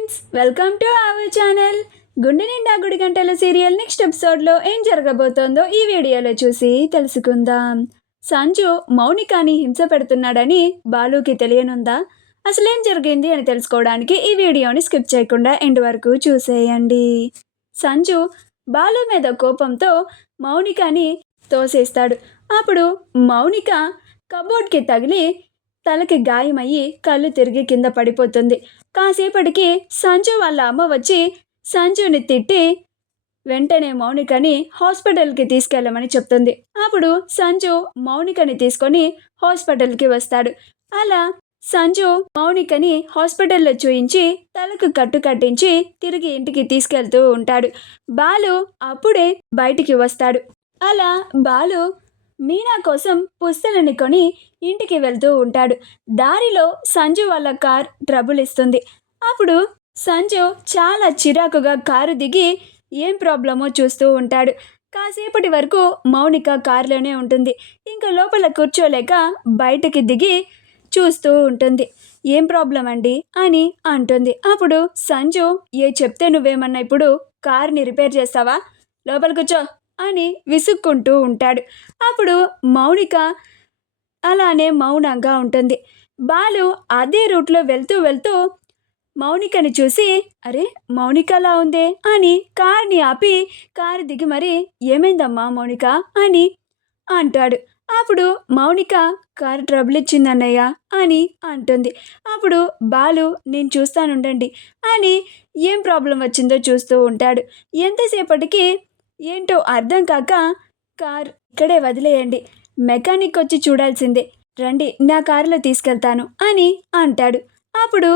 Friends, welcome to our channel. గుండె నిండా గుడి గంటల సీరియల్ నెక్స్ట్ ఎపిసోడ్లో ఏం జరగబోతోందో ఈ వీడియోలో చూసి తెలుసుకుందాం. సంజు మౌనికాని హింస పెడుతున్నాడని బాలుకి తెలియనుందా? అసలేం జరిగింది అని తెలుసుకోవడానికి ఈ వీడియోని స్కిప్ చేయకుండా ఎండ్ వరకు చూసేయండి. సంజు బాలు మీద కోపంతో మౌనికాని తోసేస్తాడు. అప్పుడు మౌనిక కబోర్డ్కి తగిలి తలకి గాయమయ్యి కళ్ళు తిరిగి కింద పడిపోతుంది. కాసేపటికి సంజు వాళ్ళ అమ్మ వచ్చి సంజుని తిట్టి వెంటనే మౌనికని హాస్పిటల్కి తీసుకెళ్ళమని చెప్తుంది. అప్పుడు సంజు మౌనికని తీసుకొని హాస్పిటల్కి వస్తాడు. అలా సంజు మౌనికని హాస్పిటల్లో చూయించి తలకు కట్టు కట్టించి తిరిగి ఇంటికి తీసుకెళ్తూ ఉంటాడు. బాలు అప్పుడే బయటికి వస్తాడు. అలా బాలు మీనా కోసం పుస్తలని కొని ఇంటికి వెళ్తూ ఉంటాడు. దారిలో సంజు వాళ్ళ కార్ ట్రబుల్ ఇస్తుంది. అప్పుడు సంజు చాలా చిరాకుగా కారు దిగి ఏం ప్రాబ్లమో చూస్తూ ఉంటాడు. కాసేపటి వరకు మౌనిక కారులోనే ఉంటుంది. ఇంకా లోపల కూర్చోలేక బయటకి దిగి చూస్తూ ఉంటుంది. ఏం ప్రాబ్లం అండి అని అంటుంది. అప్పుడు సంజు చెప్తే నువ్వేమన్నా ఇప్పుడు కార్ని రిపేర్ చేస్తావా, లోపల కూర్చో అని విసుక్కుంటూ ఉంటాడు. అప్పుడు మౌనిక అలానే మౌనంగా ఉంటుంది. బాలు అదే రూట్లో వెళ్తూ వెళ్తూ మౌనికని చూసి అరే మౌనికలా ఉందే అని కార్ని ఆపి కారు దిగి మరి ఏమైందమ్మా మౌనిక అని అంటాడు. అప్పుడు మౌనిక కారు ట్రబుల్ ఇచ్చిందన్నయ్య అని అంటుంది. అప్పుడు బాలు నేను చూస్తానుండండి అని ఏం ప్రాబ్లం వచ్చిందో చూస్తూ ఉంటాడు. ఎంతసేపటికి ఏంటో అర్థం కాక కార్ ఇక్కడే వదిలేయండి, మెకానిక్ వచ్చి చూడాల్సిందే, రండి నా కారులో తీసుకెళ్తాను అని అంటాడు. అప్పుడు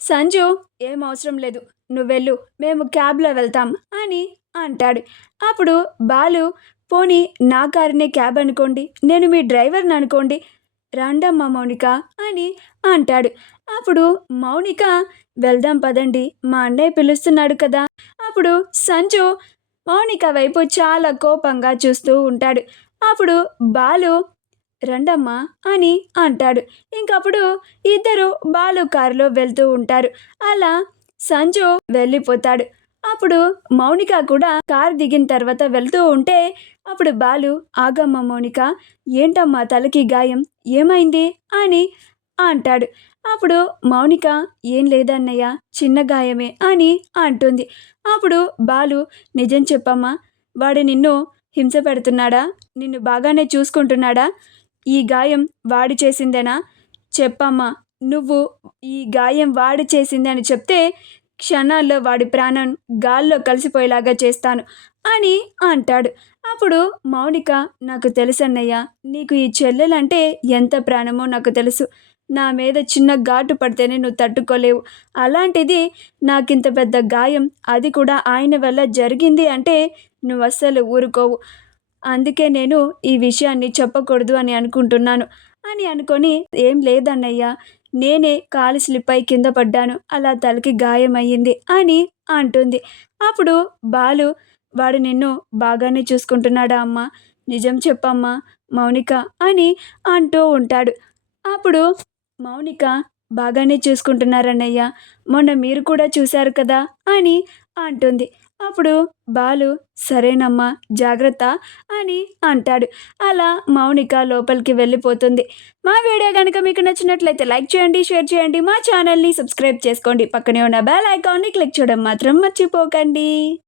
సంజు ఏం అవసరం లేదు, నువ్వెళ్ళు, మేము క్యాబ్లో వెళ్తాం అని అంటాడు. అప్పుడు బాలు పోనీ నా కారునే క్యాబ్ అనుకోండి, నేను మీ డ్రైవర్ని అనుకోండి, రాండమ్మా మౌనిక అని అంటాడు. అప్పుడు మౌనిక వెళ్దాం పదండి, మా అన్నయ్య పిలుస్తున్నాడు కదా. అప్పుడు సంజు మౌనిక వైపు చాలా కోపంగా చూస్తూ ఉంటాడు. అప్పుడు బాలు రండమ్మా అని అంటాడు. ఇంకప్పుడు ఇద్దరు బాలు కారులో వెళ్తూ ఉంటారు. అలా సంజు వెళ్ళిపోతాడు. అప్పుడు మౌనిక కూడా కారు దిగిన తర్వాత వెళ్తూ ఉంటే అప్పుడు బాలు ఆగమ్మ మౌనిక, ఏంటమ్మా తలకి గాయం, ఏమైంది అని అంటాడు. అప్పుడు మౌనిక ఏం లేదన్నయ్య, చిన్న గాయమే అని అంటుంది. అప్పుడు బాలు నిజం చెప్పమ్మా, వాడు నిన్ను హింస పెడుతున్నాడా, నిన్ను బాగానే చూసుకుంటున్నాడా, ఈ గాయం వాడి చేసిందేనా, చెప్పమ్మా, నువ్వు ఈ గాయం వాడి చేసింది అని చెప్తే క్షణాల్లో వాడి ప్రాణం గాల్లో కలిసిపోయేలాగా చేస్తాను అని అంటాడు. అప్పుడు మౌనిక నాకు తెలుసన్నయ్య, నీకు ఈ చెల్లెలంటే ఎంత ప్రాణమో నాకు తెలుసు, నా మీద చిన్న ఘాటు పడితేనే నువ్వు తట్టుకోలేవు, అలాంటిది నాకింత పెద్ద గాయం, అది కూడా ఆయన వల్ల జరిగింది అంటే నువ్వు అస్సలు ఊరుకోవు, అందుకే నేను ఈ విషయాన్ని చెప్పకూడదు అని అనుకుంటున్నాను అని అనుకొని ఏం లేదన్నయ్య, నేనే కాలు స్లిప్ అయి కింద పడ్డాను, అలా తలకి గాయమయ్యింది అని అంటుంది. అప్పుడు బాలు వాడు నిన్ను బాగానే చూసుకుంటున్నాడా అమ్మా, నిజం చెప్పమ్మా మౌనిక అని అంటూ ఉంటాడు. అప్పుడు మౌనిక బాగానే చూసుకుంటున్నారన్నయ్య, మొన్న మీరు కూడా చూశారు కదా అని అంటుంది. అప్పుడు బాలు సరేనమ్మా జాగ్రత్త అని అంటాడు. అలా మౌనిక లోపలికి వెళ్ళిపోతుంది. మా వీడియో కనుక మీకు నచ్చినట్లయితే లైక్ చేయండి, షేర్ చేయండి, మా ఛానల్ని సబ్స్క్రైబ్ చేసుకోండి, పక్కనే ఉన్న బెల్ ఐకాన్ని క్లిక్ చేయడం మాత్రం మర్చిపోకండి.